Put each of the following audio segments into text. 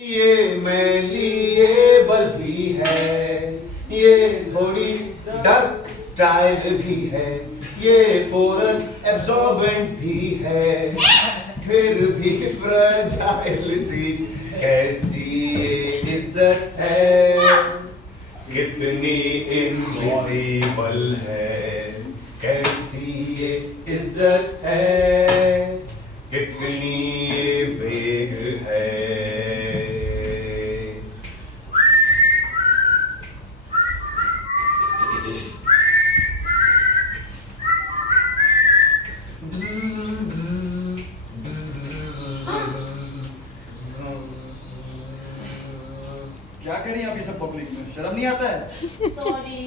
ये मैलिएबल भी है, ये थोड़ी डक्टाइल भी है, ये पोरस एब्जॉर्बेंट भी है, फिर भी फ्रेजाइल सी कैसी ये इज्जत है, कितनी इनविजिबल है, कैसी ये इज्जत है, कितनी ये वेग है। क्या करें आप ये सब पब्लिक में, शर्म नहीं आता है? सॉरी।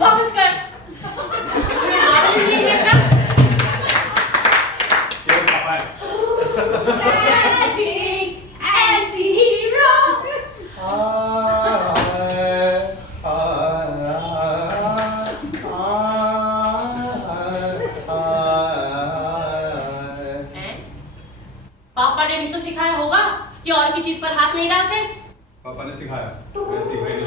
वापस कर। पापा ने भी तो सिखाया होगा कि और किसी चीज पर हाथ नहीं डालते। पापा ने सिखाया, मैं सीखा ही नहीं।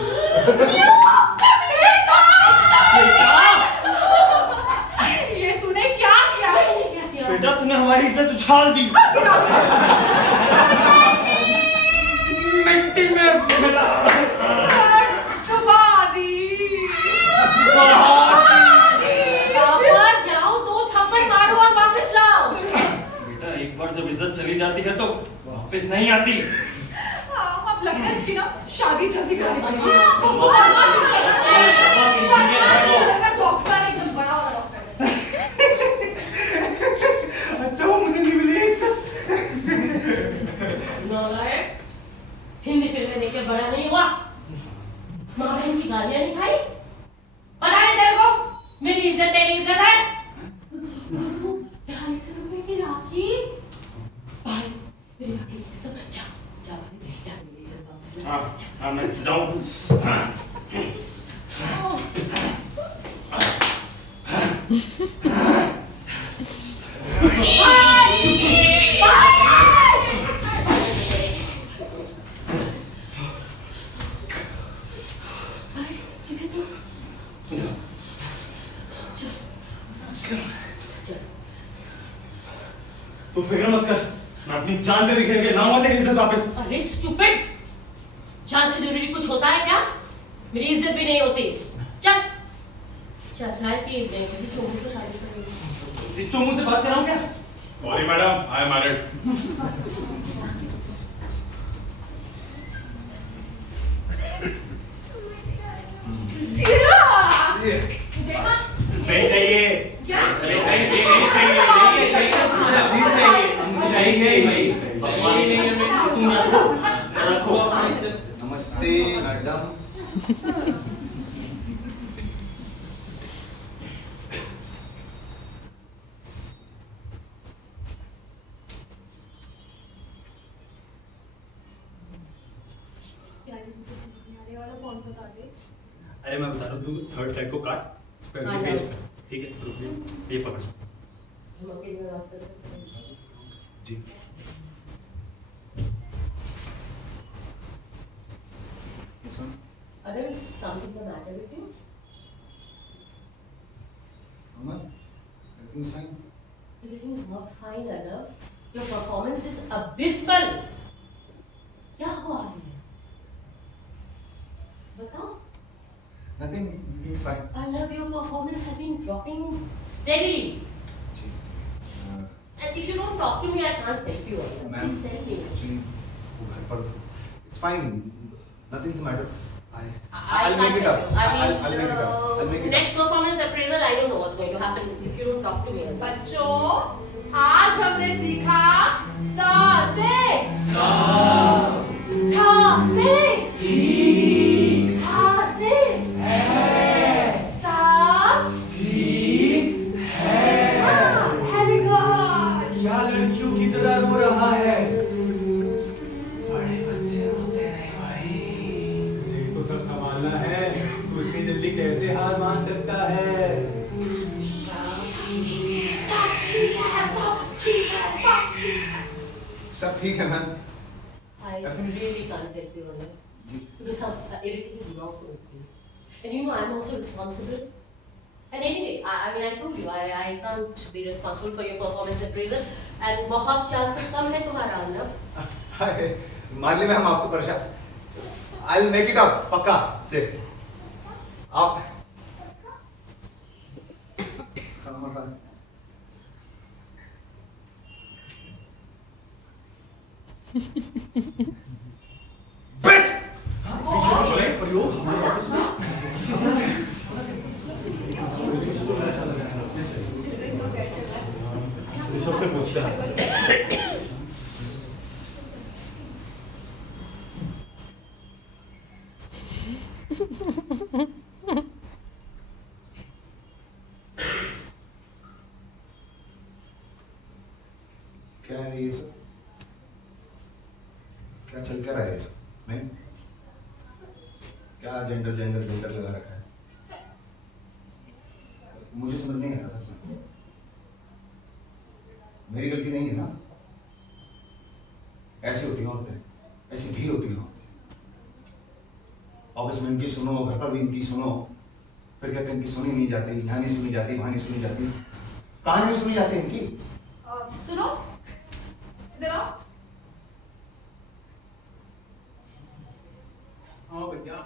ये तूने क्या किया? बेटा तूने हमारी इज्जत उछाल दी। मिट्टी में मिला। पापा जाओ, 2 थप्पड़ मारो और वापस लाओ। बेटा एक बार जब इज्जत चली जाती है तो वापस नहीं आती। अब लगता है इसकी ना शादी जल्दी करनी पड़ेगी। डॉक्टर एकदम बड़ा वाला डॉक्टर है। अच्छा वो मुझे नहीं मिली। नालायक, हिंदी फिल्में देख के बड़ा नहीं हुआ, माँ बहन की गालियां नहीं खाई। पता है तेरे को मेरी इज्जत तेरी इज्जत है। 250 रुपए की राखी भाई, मेरी राखी की कसम, जा जा भाई, जा मेरी इज्जत वापस ला। हाँ मैं जाऊँ। तू फिक्र मत कर, मैं अपनी जान पे भी खेल के लाऊंगा तेरी इज्जत वापस। अरे स्टूपिड, जान से जरूरी कुछ होता है क्या? मेरी इज्जत भी नहीं होती। चल चल साथ ही किसी चोमू से शादी करेंगे। इस चोमू से बात कर रहा हूँ क्या? Sorry madam, I am married. नहीं चाहिए। क्या? नहीं चाहिए, नहीं चाहिए, नहीं चाहिए। तुम रखो। नमस्ते मैडम। अरे मैं बता रहा हूँ, तू 3rd फ्लैट को काट, फिर हाँ, पेज हाँ। पे, ठीक है? रुक ये पकड़। हम अकेले में बात कर सकते हैं। जी। This one? Other is something the matter with you? Aman, everything's fine. Everything is not fine, Arnav. Your performance is abysmal. क्या हुआ है? बताओ। Nothing, everything's fine. Arnav, your performance has been dropping steadily. Ji, And if you don't talk to me, I can't help you. Arnav. ma'am, Please tell me. actually, वो घर पर, it's fine. Nothing's the matter. I'll make it up. I mean, I'll make it up. I'll make it next performance appraisal, I don't know what's going to happen if you don't talk to me. बच्चों, आज हमने सीखा सा से ठा से धा से सा सकता है। सब ठीक है ma'am. I really can't help you on that. Because everything is not okay. And you know, I'm also responsible. And anyway, I mean, I told you, I can't be responsible for your performance appraisal. And बहुत chances कम है तुम्हारा ना. अरे मान ली ma'am आपको परेशान। I'll make it up पक्का से। आप प्रयोग हमारे ऑफिस में ऋषभ से पूछता है। क्या है ये सब? क्या चल क्या रहा है ये सब? नहीं क्या जेंडर जेंडर जेंडर लगा रखा है? मुझे समझ नहीं आ रहा सच में। मेरी गलती नहीं है ना? ऐसी होती हैं औरतें, ऐसी भी होती हैं औरतें। ऑफिस में इनकी सुनो, घर पर भी इनकी सुनो, फिर कहते हैं इनकी सुनी नहीं जाती, यहाँ नहीं सुनी जाती, वहाँ नहीं सुनी जाती। कहाँ नहीं सुनी जाती इनकी? सुनो, इधर आओ। हाँ भैया।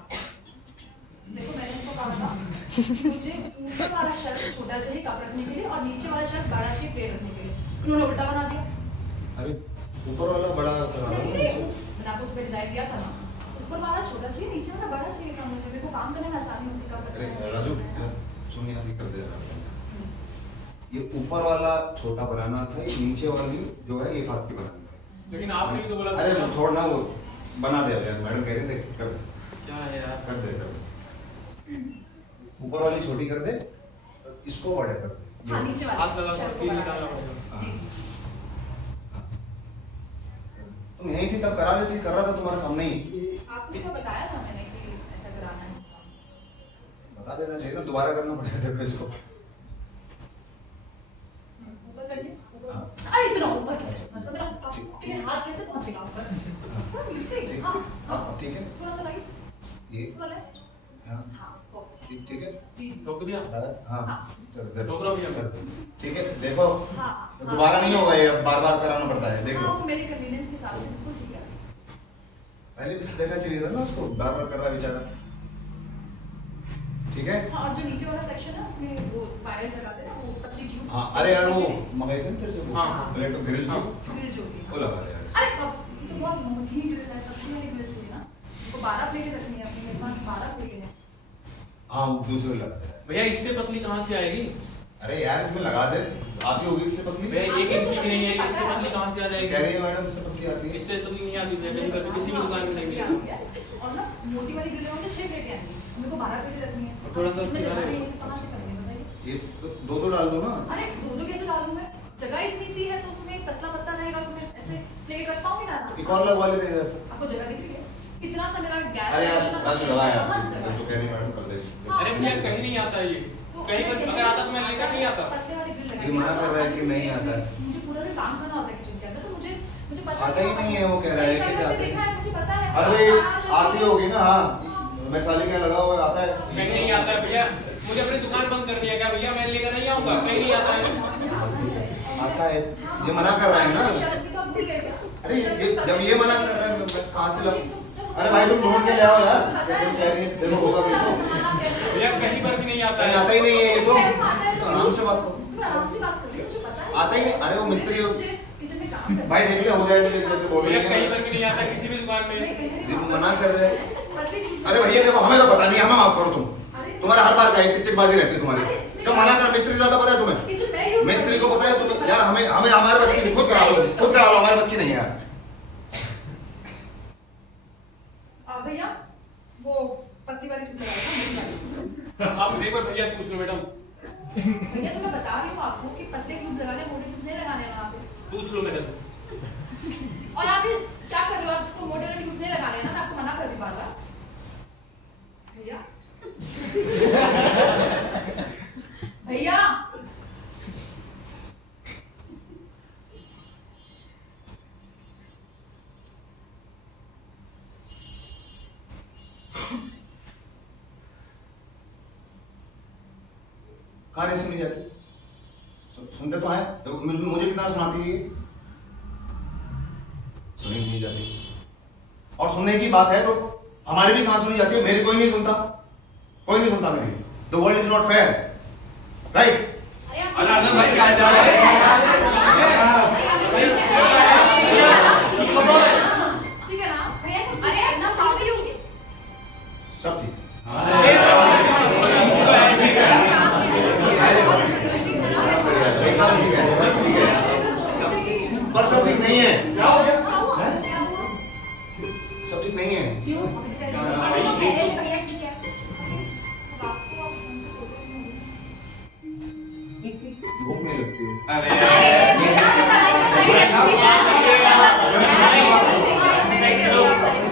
देखो मैंने उनको कहा था मुझे ऊपर वाला शेल्फ छोटा चाहिए कप रखने के लिए और नीचे वाला शेल्फ बड़ा चाहिए प्लेट रखने के लिए। उन्होंने उल्टा बना दिया। अरे ऊपर वाला बड़ा मैंने आपको उस पर डिजाइन दिया था ना, ऊपर वाला छोटा चाहिए, नीचे वाला बड़ा चाहिए था मुझे। मेरे को काम करने में आसानी होती कप रखने में। अरे राजू सुन यहाँ भी कर दे रहा है। ये ऊपर वाला छोटा बनाना था, ये नीचे वाली जो है एक हाथ की बनानी है। लेकिन आपने भी तो बोला था। अरे छोड़ना, वो बना दे यार, मैडम कह रहे थे कर दे। क्या है यार? कर दे कर दे। ऊपर वाली छोटी कर दे, इसको बड़ा कर दे। हाँ नीचे वाला हाथ लगा शेल्फ के को निकालना बड़ा पड़ेगा। जी जी। तुम यहीं थी तब करा देती, कर रहा था तुम्हारे सामने ही। आपको तो बताया था मैंने कि ऐसा कराना है। बता देना चाहिए ना, दोबारा करना पड़ेगा। देखो इसको ऊपर कर ले। हाँ। अरे इतना ऊपर कैसे? मतलब मेरा मेरे हाथ कैसे पहुंचेगा ऊपर? नीचे। हाँ हाँ ठीक है। थोड़ा सा राइट, ये थोड़ा लेफ्ट। हाँ हाँ ठीक ठीक है। जी जी। ठोक दिया? हाँ इधर। ठोक रहा हूँ भैया मैं। ठीक है देखो, हाँ दोबारा नहीं होगा ये, बार बार कराना पड़ता है। देख हाँ लो वो मेरे कन्वीनियंस के हिसाब से बिल्कुल ठीक है। पहले भी देखना चाहिए था ना उसको, बार बार कर रहा है बेचारा। ठीक है। हाँ और जो नीचे वाला सेक्शन है उसमें वो वायर्स लगाते हैं वो पतली ट्यूब। हाँ अरे यार वो मंगाई थी ना तेरे से वो, हाँ। ब्लैक ग्रिल से, ग्रिल जो भी है। वो लगा दे यार। अरे अब तो बहुत मोटी ग्रिल है, सबसे वाली ग्रिल चाहिए ना। तो 12 प्लेटें रखनी है अपनी, मेरे पास 12 प्लेटें हैं। हाँ वो दूसरे लगा दे। भैया इससे पतली कहाँ से आएगी? अरे यार इसमें लगा दे, आती होगी इससे पतली। भैया एक इंच की भी नहीं है, इससे पतली कहाँ से आ जाएगी? कह रही है मैडम इससे पतली आती है। इससे पतली नहीं आती भैया, कहीं पर भी किसी भी दुकान में नहीं मिलेगी। और ना मोटी वाली ग्रिल में 6 प्लेटें आएंगी, मेरे को 12 प्लेटें रखनी है। और थोड़ा सा इसमें जगह किनारे नहीं है तो कहाँ से करेंगे बताइए? ये तो दो डाल दो ना। अरे दो कैसे डालूं मैं? जगह इतनी सी है तो उसमें एक पतला पत्ता रहेगा तो मैं ऐसे प्लेट रख पाऊंगी ना? एक और लगवा लेते हैं इधर। आपको जगह दिख रही है? इतना सा मेरा गैस अरे है, यार इतना सा राजू लगा यार, कहाँ से जगह जो है? कह रही है मैडम कर दे। हाँ। अरे भैया कहीं नहीं आता ये, तो कहीं पर अगर आता तो मैं लेकर नहीं आता। पतले वाली ग्रिल लगाई। ये मना कर रहा है कि नहीं आता है। मुझे पूरा दिन काम करना होता है किचन के अंदर, तो मुझे मुझे पता आता ही नहीं है, वो कह रहा है कि मैंने आता है। देखा है, मुझे पता है। अरे आना आती होगी ना। हाँ मैं साली क्या लगा हुआ है, आता है। कहीं नहीं आता है भैया, मुझे अपनी दुकान बंद कर दिया क्या भैया? मैं लेकर नहीं आऊंगा, कहीं नहीं आता है। आता है, ये मना कर रहा है ना। शर्त भी तो आप भूल गए क्या? अरे ये जब ये मना कर रहा है मैं कहाँ से लाऊं? अरे भाई तुम ढूंढ के ले आओ यार, तुम कह रही है देखो होगा भी तो। भैया कहीं पर भी नहीं आता कहीं है। आता ही नहीं है ये तो। आराम से बात करो। तुम आराम से बात कर रही हो, मुझे पता है। आता ही नहीं। अरे वो मिस्त्री हो मुझे किचन में काम करना है। भाई, देख ले हो जाएगा जैसे बोल रही भैया कहीं पर है। भी नहीं आता किसी भी दुकान में। मैं कह रही ये हूँ, मना कर रहे हैं। पतली चीज़- अरे भैया देखो हमें तो पता नहीं, हमें माफ करो तुम। तुम्हारा हर बार का चिक चिकबाजी रहती है तुम्हारी। कब मना कर, मिस्त्री ज्यादा पता है तुम्हें? किचन में यूज मिस्त्री को पता है तुम यार, हमें हमें हमारे बस की नहीं, खुद करा लो, खुद करा लो, हमारे बस की नहीं है यार। भैया वो पतली वाली ट्यूब लगाएगा। आप एक बार भैया से पूछ लो मैडम, भैया तो मैं बता रही हूँ आपको कि पतले ट्यूब्स लगाने, मोटे ट्यूब्स नहीं लगाने हैं वहाँ पे। पूछ लो मैडम। और आप ये क्या कर रहे हो? आप इसको मोटे वाले ट्यूब्स नहीं लगाने हैं ना, मैं आपको मना कर दी बार बार। भैया कहाँ नहीं सुनी जाती? सुनते तो हैं, तो मुझे कितना सुनाती है, सुनी नहीं जाती। और सुनने की बात है तो हमारी भी कहाँ सुनी जाती है? मेरी कोई नहीं सुनता, कोई नहीं सुनता मेरी। The world is not fair, right? अरे भाई क्या जा रहा है? ठीक है ना भैया? अरे ना हाउ यू सब ठीक। पर सब ठीक नहीं है, सब ठीक नहीं है। क्यों? अभी तो कह रहे भैया ठीक है। भूख नहीं लगती है।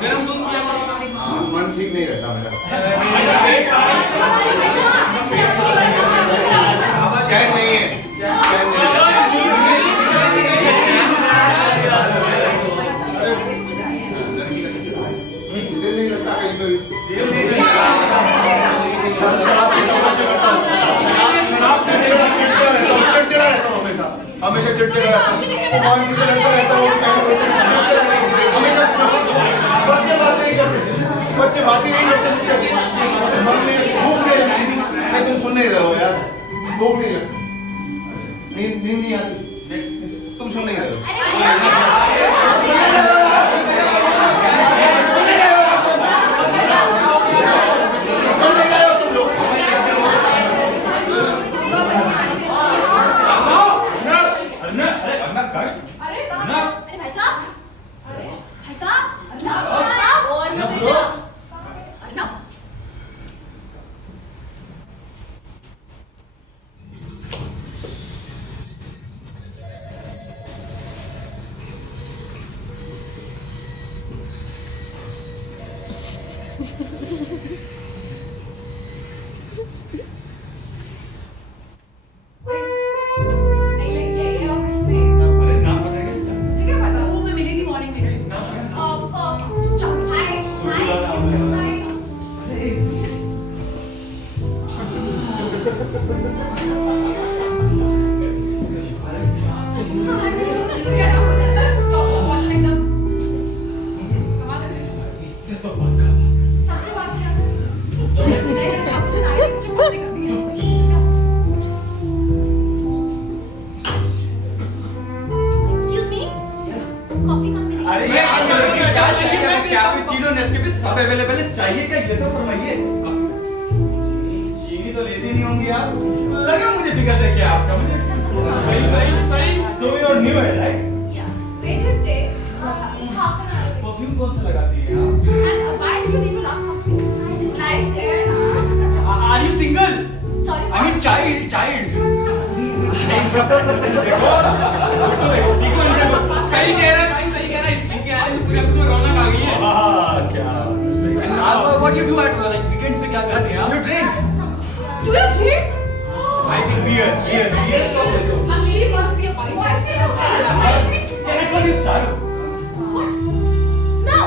गरम दूध पिया करो। मन ठीक नहीं रहता मेरा, चैन नहीं है, चैन नहीं है। दिल नहीं लगता कहीं पे भी। शराब पीता हूँ, नशे करता हूँ, चिड़चिड़ा रहता हूँ हमेशा चिड़चिड़ा रहता हूँ। भगवान जी से लड़ता रहता हूँ, हमेशा बच्चे बात नहीं करते, बच्चे बात ही नहीं करते मुझसे। मन में भूख नहीं लगती, नहीं तुम सुन नहीं रहे हो यार, भूख नहीं लगती, नींद नहीं आती, तुम सुन नहीं रहे हो। सुन नहीं रहे हो तुम लोग। अरे भाई साहब, भाई साहब, अर्नब, नई लड़की आई है ऑफिस में। मुझे क्या पता, वो मैं मिली थी मॉर्निंग में। सब अवेलेबल है, चाहिए क्या ये तो फरमाइए। चीनी तो लेती नहीं होंगी आप, लगा मुझे फिक्र है क्या आपका मुझे। सही। So you are new है, right? Yeah. Where do you stay? It's half an hour away. Perfume कौन सा लगाती हैं आप? And why did you even ask something? Nice hair. Are you single? Sorry. I mean child. सही कह रहा है भाई, सही कह रहा है। इसमें क्या है, पूरे अपने रौनक आ गई है। क्या? What you do at like weekends में क्या करते हैं आप? You drink. Do you drink? I think beer. She must be a boyfriend. Can I call you Charu? What? No.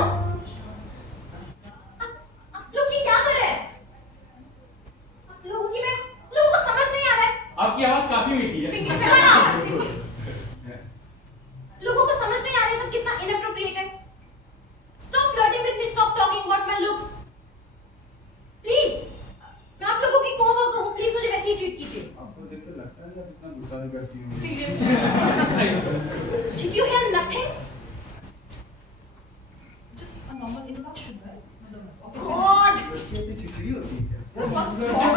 आप लोग की क्या कर रहे हैं? आप लोगों को समझ नहीं आ रहा है। आपकी आवाज काफी मीठी है। लोगों को समझ नहीं आ रहा है सब कितना inappropriate है। Stop flirting with me. Stop talking about my looks. Please. मैं आप लोगों की कहूँ प्लीज मुझे वैसे ही ट्रीट कीजिए। आपको देख के लगता है आप इतना गुस्सा नहीं करती हो। Seriously. Did you hear nothing? Just a normal introduction, right? God. चिड़चिड़ी होती है। What's wrong?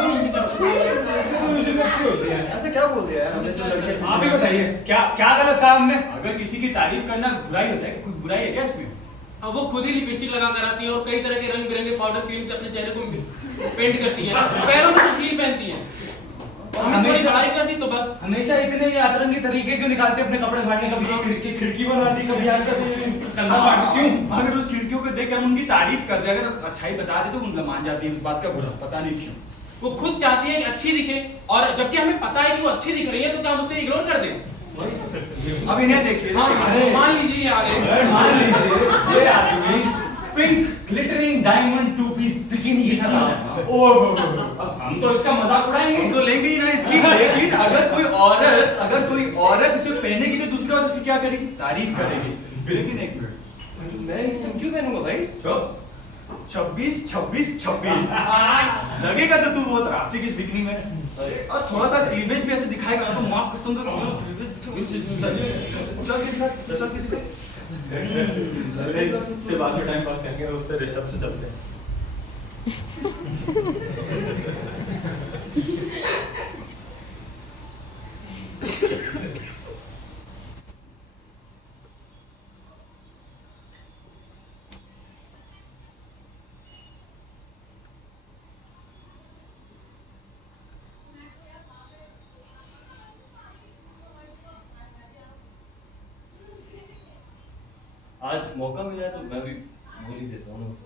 ऐसे क्या बोल दिया यार हमने जो लड़के। आप ही बताइए क्या गलत कहा हमने? अगर किसी की तारीफ करना बुराई होता है, कोई बुराई है क्या इसमें? हाँ, वो खुद ही लिपस्टिक लगा कर आती है और कई तरह के रंग बिरंगे पाउडर क्रीम से अपने चेहरे को पेंट करती है, पैरों में हील पहनती है। हमने थोड़ी सफाई कर दी तो बस। हमेशा इतने अतरंगी तरीके क्यों निकालते अपने कपड़े फाड़ने? कभी ये खिड़की बना दी, कभी यहाँ कंधा फाड़ क्यों? अगर उस खिड़कियों को देख कर उनकी तारीफ कर दे, अगर अच्छाई बता दे तो उनका मान जाती है, उस बात का बुरा पता नहीं क्यों। वो खुद चाहती है कि अच्छी दिखे, और जबकि हमें पता है कि वो अच्छी दिख रही है, तो क्या हम उसे इग्नोर कर दें? अब इन्हें देखिए, मान लीजिए ये आ गए। मान लीजिए ये आदमी pink glittering diamond two piece bikini के साथ आया। ओह हम तो इसका मजाक उड़ाएंगे, हम तो लेंगे ही ना इसकी। अगर कोई औरत उसे पहनेगी तो दूसरी औरत उसकी क्या करेगी? तारीफ करेगी। लेकिन एक मिनट, मैं ये सब क्यों पहनूंगा भाई? 26 26 26 लगेगा तो तू बहुत रास्ते की स्पीकिंग में। और थोड़ा सा क्लीवेज भी ऐसे दिखाएगा तो माफ कर सुन से बाद में टाइम पास करेंगे, उससे ऋषभ से चलते हैं। आज मौका मिला है तो मैं भी बोल ही देता हूँ।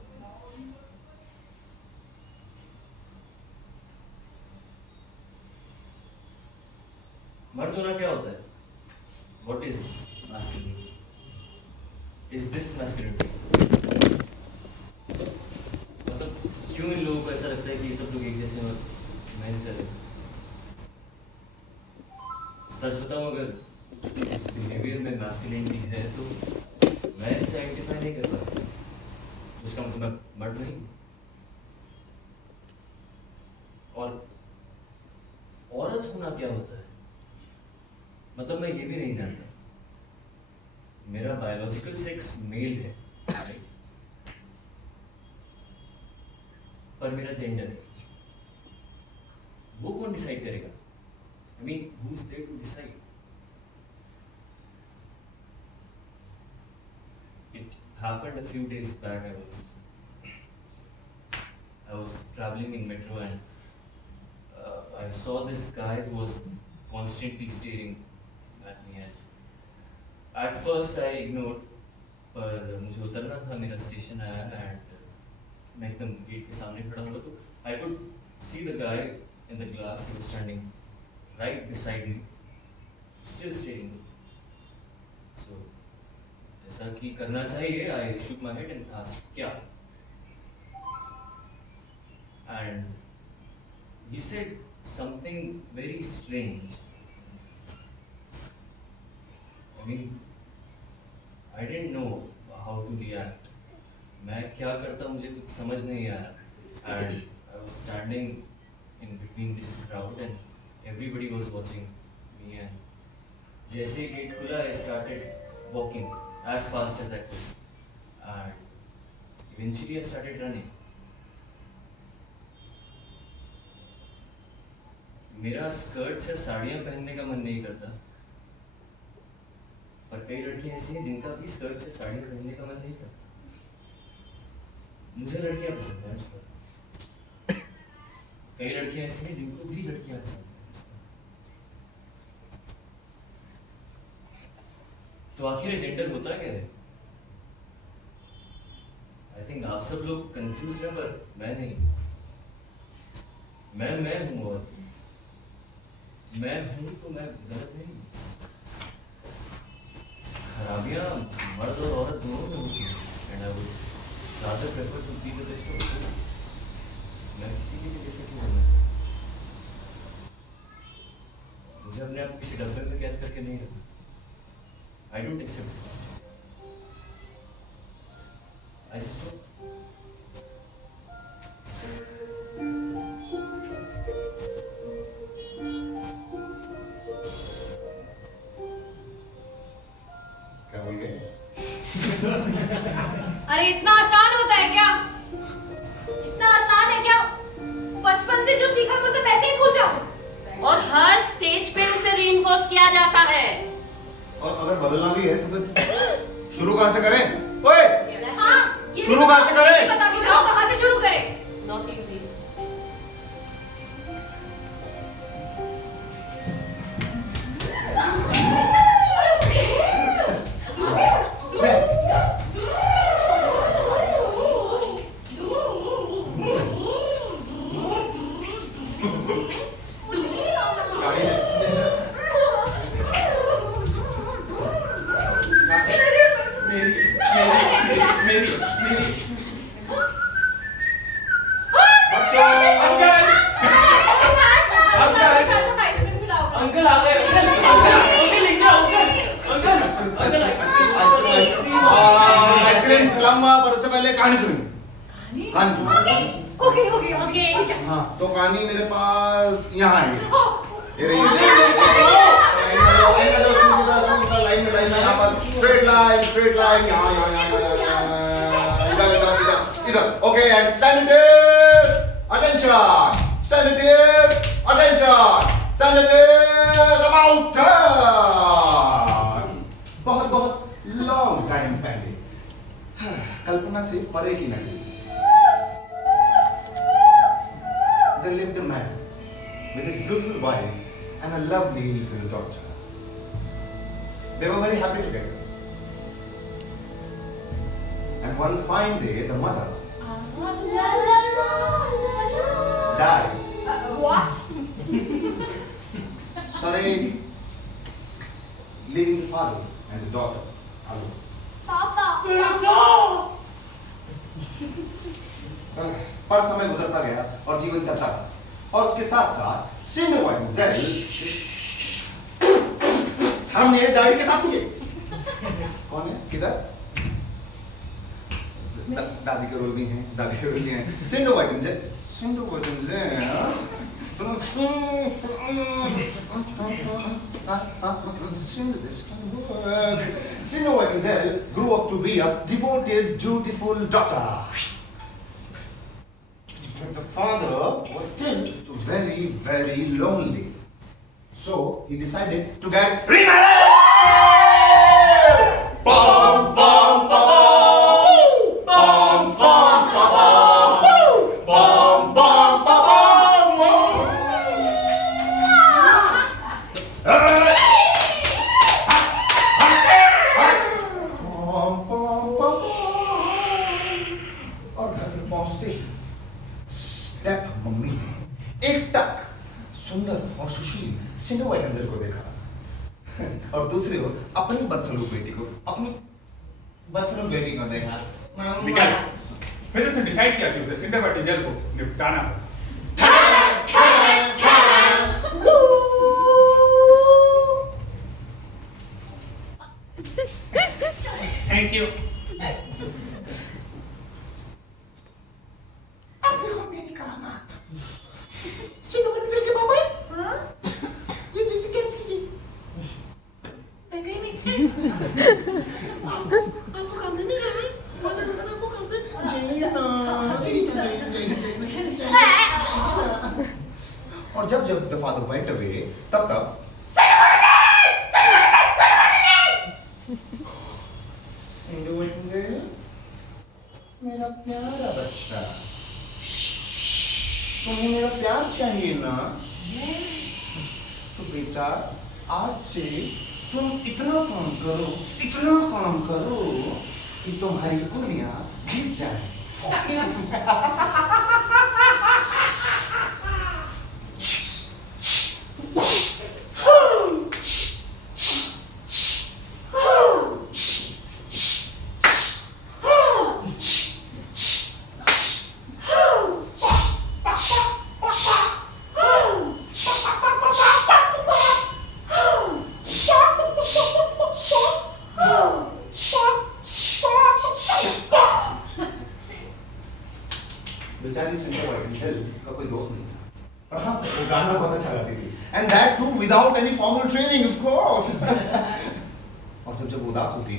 मर्द होना क्या होता है? What is masculinity? Is this masculinity? मतलब क्यों इन लोगों को ऐसा लगता है कि ये सब लोग एक जैसे मैं से अलग? सच बताऊं, अगर इस बिहेवियर में मैस्कुलिनिटी है तो मैं इससे आइडेंटिफाई नहीं कर पाता। उसका मतलब मैं मर्द नहीं। और औरत होना क्या होता है? मतलब मैं ये भी नहीं जानता। मेरा बायोलॉजिकल सेक्स मेल है, राइट? पर मेरा जेंडर है। वो कौन डिसाइड करेगा? I mean, who's there to decide? It happened a few days back. I was traveling in metro and I saw this guy who was constantly staring at me. And at first I ignored, पर मुझे उतरना था, मेरा station आया and मैं एकदम gate के सामने खड़ा हुआ तो I could see the guy in the glass. He was standing right beside me, still staring. So, जैसा कि करना चाहिए, I shook my head and asked, क्या? And he said something very strange. I mean, I didn't know how to react. मैं क्या करता मुझे कुछ समझ नहीं आया. And I was standing in between this crowd and everybody was watching me, and जैसे गेट खुला I started walking as fast as I could, and eventually I started running. मेरा स्कर्ट से साड़ियाँ पहनने का मन नहीं करता, पर कई लड़कियाँ ऐसी हैं जिनका भी स्कर्ट से साड़ियाँ पहनने का मन नहीं करता। मुझे लड़कियाँ पसंद हैं, कई लड़कियाँ ऐसी हैं जिनको भी लड़कियाँ पसंद हैं। तो आखिर जेंडर होता क्या है? आई थिंक आप सब लोग कंफ्यूज हैं, पर मैं नहीं। मैं हूँ, और मैं हूँ तो मैं गलत नहीं। खराबियाँ मर्द और औरत दोनों में होती हैं, and I would rather prefer to be the best of both. मैं किसी के भी जैसे क्यों होना चाहता? मुझे अपने आप किसी डब्बे में कैद करके नहीं रखना। I don't accept this system. I just don't. क्या बोल गए? अरे इतना आसान होता है क्या? इतना आसान है क्या? बचपन से जो सीखा मैं उसे वैसे ही भूल जाऊं? और हर स्टेज पे उसे रीइंफोर्स किया जाता है। और अगर बदलना भी है तो फिर शुरू कहाँ से करें? ओए! हाँ, ये शुरू कहाँ से करें? ये बता के जाओ कहाँ से शुरू करें? Not easy. मेरी कहानी सुनेंगे। कहानी सुनेंगे। ओके ओके ओके ठीक है। हाँ तो कहानी मेरे पास यहाँ है। ये रही लाइन में यहाँ पर स्ट्रेट लाइन यहाँ इधर। Okay and standard attention about turn. बहुत लॉन्ग टाइम पहले कल्पना से परे की नगरी there lived a man with his beautiful wife and a lovely little daughter. They were very happy together. And one fine day, the mother died. What? Suddenly, leaving the father and the daughter alone. Papa. पर समय गुजरता गया और जीवन चलता गया और उसके साथ साथ सिंडोवाइडल सामने दाढ़ी के साथ तुझे कौन है किधर दादी के रोल भी हैं सिंडोवाइडल grew up to be a devoted, dutiful daughter. But the father was still very, very lonely. So he decided to get remarried! Bum, bum, bum, bum, bum, bum, bum, bum, bum, और घर में पहुंचते step mummy ने एकटक सुंदर और सुशील सिंडोवाइडल को देखा और दूसरी ओर अपनी बदसलूक बेटी को देखा। निकाल। फिर उसने डिसाइड किया कि उसे सिंडोवाइडल को निपटाना है। Thank you. और जब the father went away, तब मेरा प्यारा बच्चा, तुम्हें मेरा प्यार चाहिए ना? तो बेटा आज से तुम इतना काम करो कि तुम्हारी उंगलियां घिस जाए। बेचारी सिंडोवाइडल का कोई दोस्त नहीं था, और हाँ वो गाना बहुत अच्छा गाती थी, and that too without any formal training of course। और जब उदास होती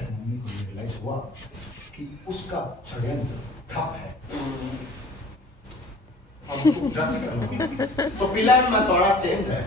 मम्मी को रियलाइज हुआ कि उसका षड्यंत्र ठप है और उसको ड्रेसिंग करना होगा। तो प्लान में थोड़ा चेंज है।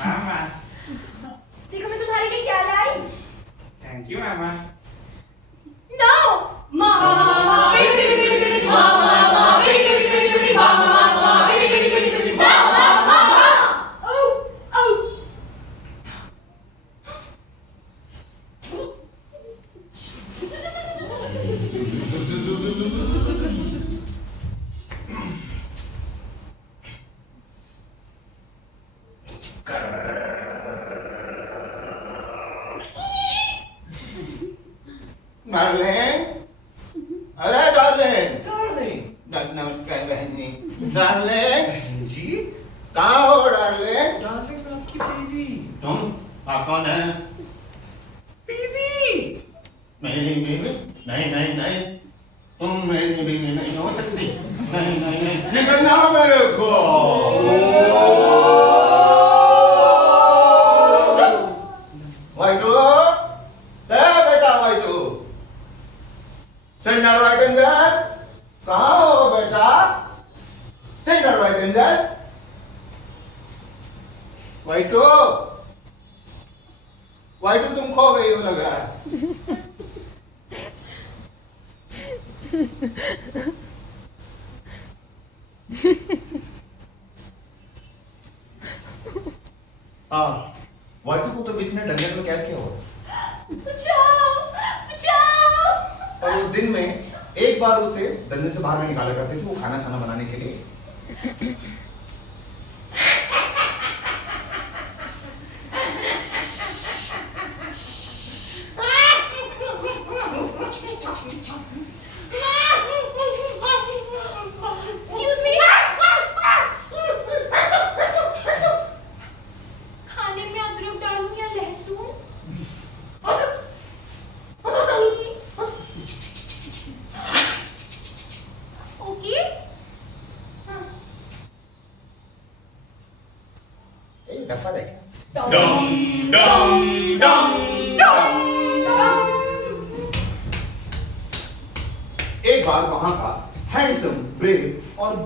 मामा देखो मैं तुम्हारे लिए क्या लाई। थैंक यू मामा नो मामा डार्लिंग, अरे डार्लिंग, Darling. नमस्कार बहन जी। डार्लिंग, जी? कहाँ हो डार्लिंग? Darling, आपकी बीवी. तुम आप कौन है? बीवी. मेरी बीवी? नहीं नहीं नहीं, तुम मेरी बीवी नहीं हो सकती। नहीं नहीं नहीं, निकलना मेरे को। वाइटू, बेटा वाइटू, सेंटर राइट इन दैट। कहाँ हो बेटा? Centre right in that. वाइटू, वाइटू तुम खो गई हो लग रहा है। हाँ, वाइटू को तो किसी ने डंगर में कैद किया हुआ। बचाओ बचाओ। और वो दिन में एक बार उसे डंडे से बाहर में निकाला करते थे, वो खाना खाना बनाने के लिए। Excuse me? खाने में अदरक डालूं या लहसुन? ओके। एक डफर है क्या? डम डम डम डम। एक बार वहां का हैंडसम, ब्रेव और